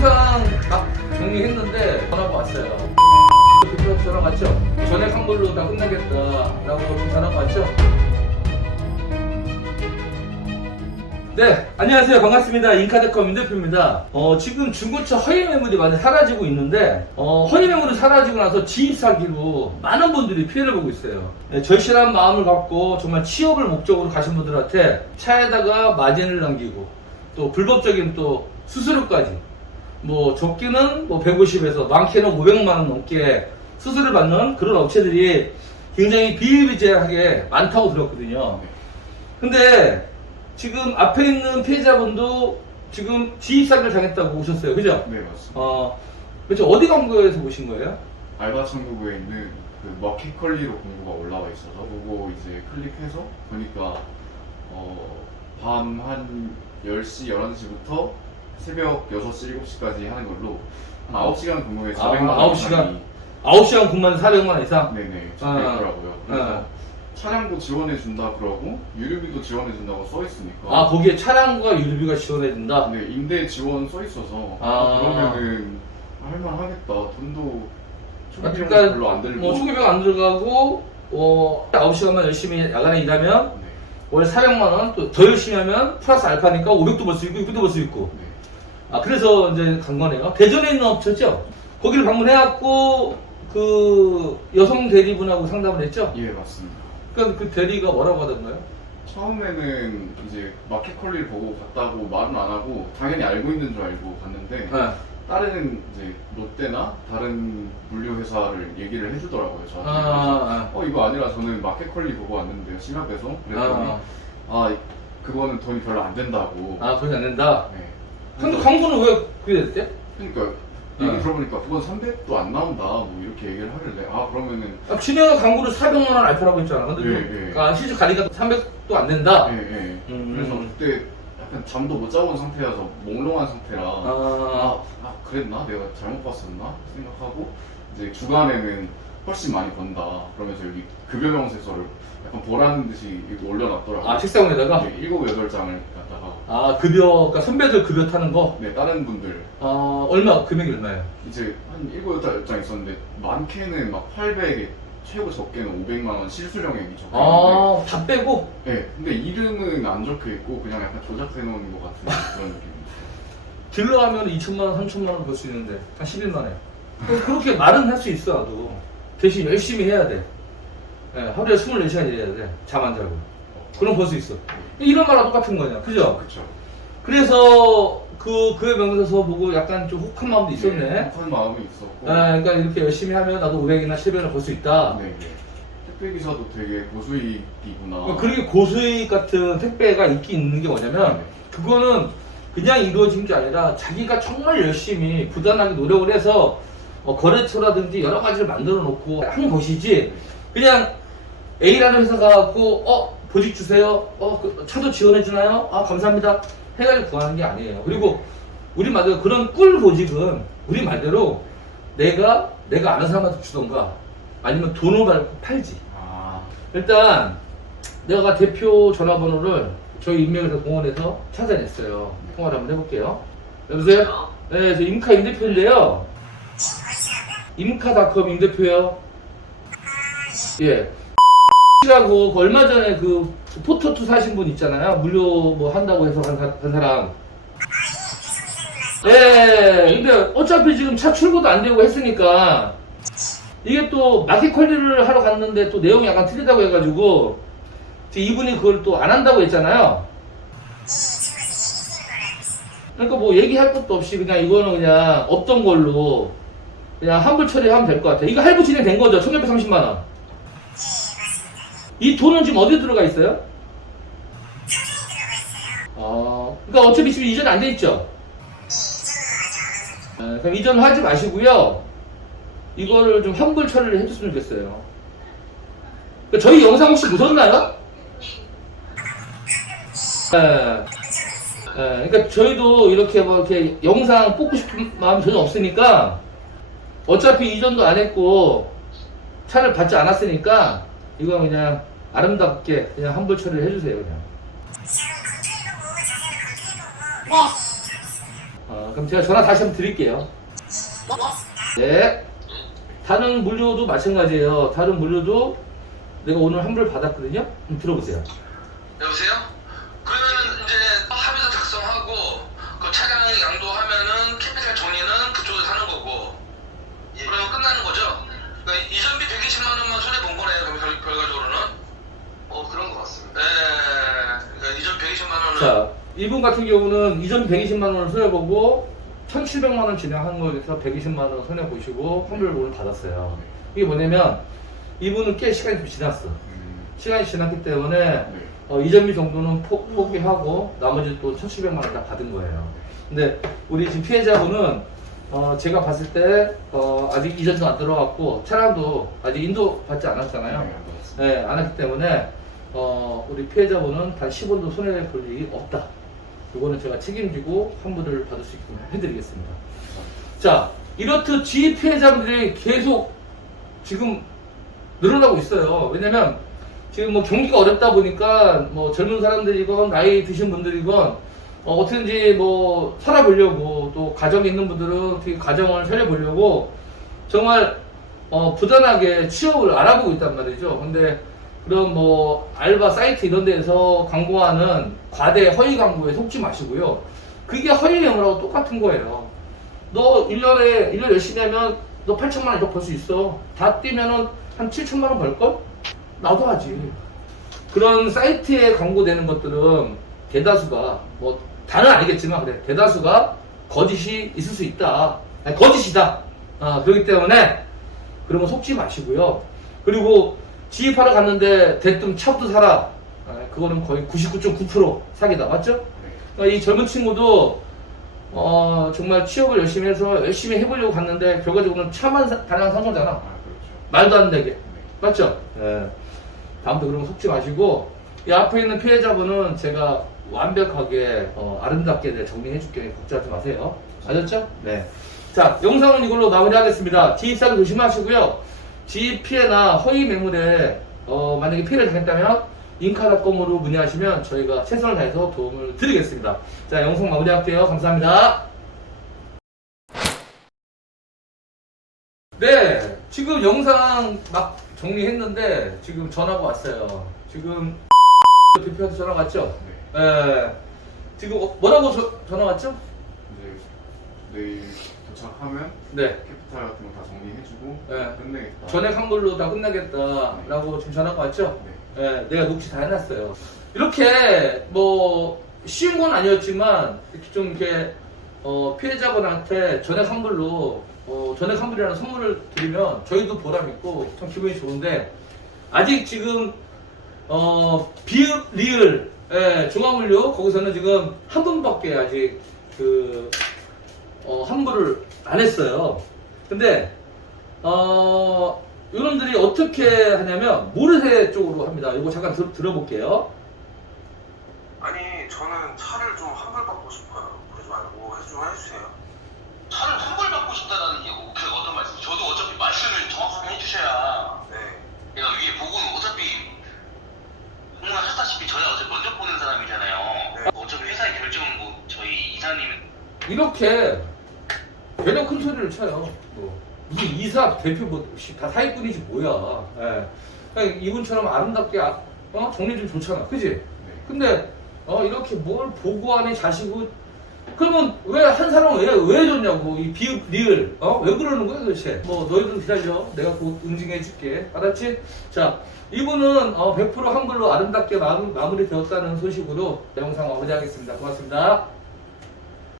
영상 막 정리했는데 전화가 왔어요. 대표 전화 왔죠? 전액 환불로 다 끝나겠다라고 전화가 왔죠? 네, 안녕하세요. 반갑습니다. 인카드컴 인대표입니다. 어, 지금 중고차 허위 매물이 많이 사라지고 있는데, 어, 허위 매물이 사라지고 나서 지입 사기로 많은 분들이 피해를 보고 있어요. 네, 절실한 마음을 갖고 정말 취업을 목적으로 가신 분들한테 차에다가 마진을 남기고, 또 불법적인 또 수수료까지, 뭐 적게는 뭐 150에서 많게는 500만 원 넘게 수수료를 받는 그런 업체들이 굉장히 비일비재하게 많다고 들었거든요. 근데 지금 앞에 있는 피해자분도 지금 지입사기를 당했다고 오셨어요. 그죠? 네 맞습니다. 어, 그렇죠. 어디 광고에서 보신 거예요? 알바 천국에 있는 그 마켓컬리로 공고가 올라와 있어서 보고 이제 클릭해서 보니까 어, 밤 한 10시, 11시부터 새벽 6시, 7시까지 하는 걸로 한 9시간 근무에 아, 400만 원 아홉 시간? 9시간 근무한 400만 원 이상? 네네 아, 적혀있더라고요. 그래서 아. 차량도 지원해 준다 그러고 유류비도 지원해 준다고 써 있으니까 아, 거기에 차량과 유류비가 지원해준다? 네, 임대 지원 써 있어서 아. 그러면은 할만하겠다. 돈도 초기 비용 그러니까 별로 안 들고 뭐 초기비가 안 들어가고, 어, 9시간만 열심히 야간에 일하면 네, 월 400만 원, 또 더 열심히 하면 플러스 알파니까 500도 벌 수 있고 600도 벌 수 있고. 네. 아, 그래서 이제 간 거네요. 대전에 있는 업체죠? 거기를 방문해갖고, 그, 여성 대리분하고 상담을 했죠? 예 맞습니다. 그, 그 대리가 뭐라고 하던가요? 처음에는 이제 마켓컬리를 보고 갔다고 말은 안 하고 당연히 알고 있는 줄 알고 갔는데 네. 다른 이제 롯데나 다른 물류 회사를 얘기를 해주더라고요 아, 저한테. 아, 어 이거 아니라 저는 마켓컬리 보고 왔는데요 심합해서 그랬더니 아, 아 그거는 돈이 별로 안 된다고. 아, 그건 안 된다. 네. 근데 그래서- 광고는 왜 그게 됐대? 그러니까 얘기 어. 들어보니까 그건 300도 안 나온다 뭐 이렇게 얘기를 하길래 아 그러면은 아, 진영가 광고를 400만 원 알파라고 했잖아. 근데 예, 그, 예. 아, 실제 가니까 300도 안 된다. 예, 예. 음. 그래서 그때 약간 잠도 못 자고 온 상태라서 몽롱한 상태라 아, 아, 아 그랬나? 내가 잘못 봤었나? 생각하고 이제 주간에는 훨씬 많이 번다 그러면서 여기 급여 명세서를 약간 보라는 듯이 올려놨더라고요 아, 책상 위에다가? 네, 일곱 여덟 장을 갖다가 아, 급여, 그러니까 선배들 급여 타는 거? 네 다른 분들 아, 얼마, 금액이 얼마예요? 이제 한 일곱 여덟 장 있었는데 많게는 막 800에 최고 적게는 500만 원 실수령액이 적혀 있는데 아, 다 빼고? 네, 근데 이름은 안 적혀 있고 그냥 약간 조작해 놓은 것 같은 그런 느낌. 딜러 하면 2천만 원, 3천만 원 벌 수 있는데 한 11만에 그렇게 말은 할 수 있어 나도 대신 열심히 해야 돼 예, 하루에 24시간 일해야 돼 잠 안 자고 그럼 벌 수 있어 이런 말랑 똑같은 거냐 그죠? 그렇죠. 그래서 그 그의 명세서 보고 약간 좀 혹한 마음도 있었네 한 마음이 있었고. 아, 그러니까 이렇게 열심히 하면 나도 500이나 700을 벌수 있다 네, 네. 택배 기사도 되게 고수익이구나. 그러니까 그렇게 고수익 같은 택배가 있긴 있는 게 뭐냐면 네. 그거는 그냥 이루어진 게 아니라 자기가 정말 열심히 부단하게 노력을 해서 어, 거래처라든지 여러 가지를 만들어 놓고 한 것이지 그냥 A라는 회사가 갖고 어 보직 주세요 어 그 차도 지원해 주나요 아 감사합니다 해가지고 구하는 게 아니에요 그리고 우리 말대로 그런 꿀 보직은 우리 말대로 내가 내가 아는 사람한테 주던가 아니면 돈을 받고 팔지 아, 일단 내가 대표 전화번호를 저희 인명에서 공원에서 찾아냈어요. 통화를 한번 해볼게요. 여보세요? 네, 저 임카 임 대표인데요. 임카닷컴 임 대표요. 예. 라고 그 얼마 전에 그 포토투 사신 분 있잖아요. 무료 뭐 한다고 해서 한, 사- 한 사람. 예, 근데 어차피 지금 차 출고도 안 되고 했으니까 이게 또 마켓 컬리를 하러 갔는데 또 내용이 약간 틀리다고 해가지고 이분이 그걸 또 안 한다고 했잖아요. 그러니까 뭐 얘기할 것도 없이 그냥 이거는 그냥 없던 걸로 그냥 환불 처리하면 될 것 같아요. 이거 할부 진행된 거죠? 1630만 원. 이 돈은 지금 어디에 들어가 있어요? 어, 그러니까 어차피 지금 이전 안 돼 있죠? 네, 그럼 이전 하지 마시고요. 이거를 좀 환불 처리를 해줬으면 좋겠어요. 그러니까 저희 영상 혹시 보셨나요? 네. 네, 그러니까 저희도 이렇게 뭐 이렇게 영상 뽑고 싶은 마음 전혀 없으니까 어차피 이전도 안 했고 차를 받지 않았으니까 이거 그냥 아름답게 그냥 환불 처리를 해주세요 그냥. 어, 그럼 제가 전화 다시 한번 드릴게요. 네. 다른 물류도 마찬가지예요. 다른 물류도 내가 오늘 환불 받았거든요. 한번 들어보세요. 여보세요? 그러면 이제 합의서 작성하고 그 차량 양도하면은 캐피탈 정리는 그쪽에서 하는 거고 그러면 끝나는 거죠? 그러니까 이전비 120만 원만 손해 본 거네요. 그럼 결, 결과적으로는? 어 그런 것 같습니다. 네. 그러니까 이전 120만 원은 자, 이분 같은 경우는 이전 120만 원을 손해보고 1,700만 원 진행한 거에서 120만 원 손해 보시고 환불금을 받았어요. 이게 뭐냐면 이분은 꽤 시간이 좀 지났어. 음, 시간이 지났기 때문에 네. 어, 이전비 정도는 포, 포기하고 나머지 또 1,700만 원 다 받은 거예요. 근데 우리 지금 피해자분은 어, 제가 봤을 때 어, 아직 이전도 안 들어왔고 차량도 아직 인도 받지 네, 않았잖아요. 안 받았습니다. 네, 안 했기 때문에 어, 우리 피해자분은 단 10원도 손해 볼 일이 없다. 이거는 제가 책임지고 환불을 받을 수 있도록 해드리겠습니다. 자, 이렇듯 지 피해자분들이 계속 지금 늘어나고 있어요. 왜냐면 지금 뭐 경기가 어렵다 보니까 뭐 젊은 사람들이건 나이 드신 분들이건 어, 떻게든지 뭐 살아보려고 또 가정이 있는 분들은 어떻게 가정을 살려보려고 정말 어, 부단하게 취업을 알아보고 있단 말이죠. 근데 그런 뭐 알바 사이트 이런 데에서 광고하는 과대 허위 광고에 속지 마시고요. 그게 허위 매물하고 똑같은 거예요. 너 1년에 1년 열심히 하면 너 8천만 원 이렇게 벌 수 있어. 다 뛰면은 한 7천만 원 벌걸? 나도 하지. 그런 사이트에 광고되는 것들은 대다수가 뭐 다는 아니겠지만 그래 대다수가 거짓이 있을 수 있다. 아니, 거짓이다. 아, 그렇기 때문에 그런 거 속지 마시고요. 그리고 지입하러 갔는데 대뜸 차부터 사라. 아, 그거는 거의 99.9% 사기다. 맞죠? 네. 그러니까 이 젊은 친구도 어, 정말 취업을 열심히 해서 열심히 해보려고 갔는데 결과적으로는 차만 사- 다양한 산 거잖아. 아, 그렇죠. 말도 안 되게. 네. 맞죠? 예. 다음부터 그런 거 속지 마시고 이 앞에 있는 피해자분은 제가 완벽하게 어, 아름답게 내 정리해 줄게 걱정하지 마세요. 아셨죠? 네. 자, 영상은 이걸로 마무리하겠습니다. 지입사를 조심하시고요. 지입 피해나 허위 매물에 어, 만약에 피해를 당했다면 인카닷컴으로 문의하시면 저희가 최선을 다해서 도움을 드리겠습니다. 자, 영상 마무리할게요. 감사합니다. 네, 지금 영상 막 정리했는데 지금 전화가 왔어요. 지금 대표한테 전화 왔죠? 네. 네. 지금 어, 뭐라고 저- 전화 왔죠? 이제 내일 도착하면 네. 캐피탈 같은 거 다 정리해주고 네. 끝내겠다. 전액 환불로 다 끝나겠다라고 지금 전화가 왔죠? 네. 네, 내가 녹취 다 해놨어요. 이렇게 뭐 쉬운 건 아니었지만 이렇게 좀 이렇게 어, 피해자분한테 전액 환불로 어, 전액 환불이라는 선물을 드리면 저희도 보람 있고 참 기분이 좋은데 아직 지금 어, 비읍 리을 예, 중앙물류 거기서는 지금 한 분밖에 아직 그 어, 환불을 안 했어요. 근데 어, 이놈들이 어떻게 하냐면 모르쇠 쪽으로 합니다. 이거 잠깐 들, 들어볼게요. 아니 저는 차를 좀 환불받고 싶어요. 그러지 말고 해주 좀 해주세요. 차를 환불받고 싶다는 게 뭐, 그게 어떤 말씀? 저도 어차피 말씀을 정확하게 해주셔야 네. 내가 위에 보고는 어차피 정말 하셨다시피 저희가 어차피 먼저 보는 사람이잖아요. 네. 어차피 회사의 결정은 뭐 저희 이사님 이렇게 되려 큰 소리를 쳐요. 뭐. 무슨 이사 대표 뭐, 씨, 다 사기꾼이지 뭐야. 예. 그냥 이분처럼 아름답게 아- 어? 정리 좀 좋잖아. 그지? 네. 근데 어, 이렇게 뭘 보고하니 자시고 그러면 왜 한 사람은 왜, 왜 줬냐고 이 비읍 리을 어? 왜 그러는 거야 도대체? 뭐 너희들 기다려. 내가 곧 응징해 줄게. 알았지? 자 이분은 어, 100% 한글로 아름답게 마무, 마무리 되었다는 소식으로 영상 마무리하겠습니다. 고맙습니다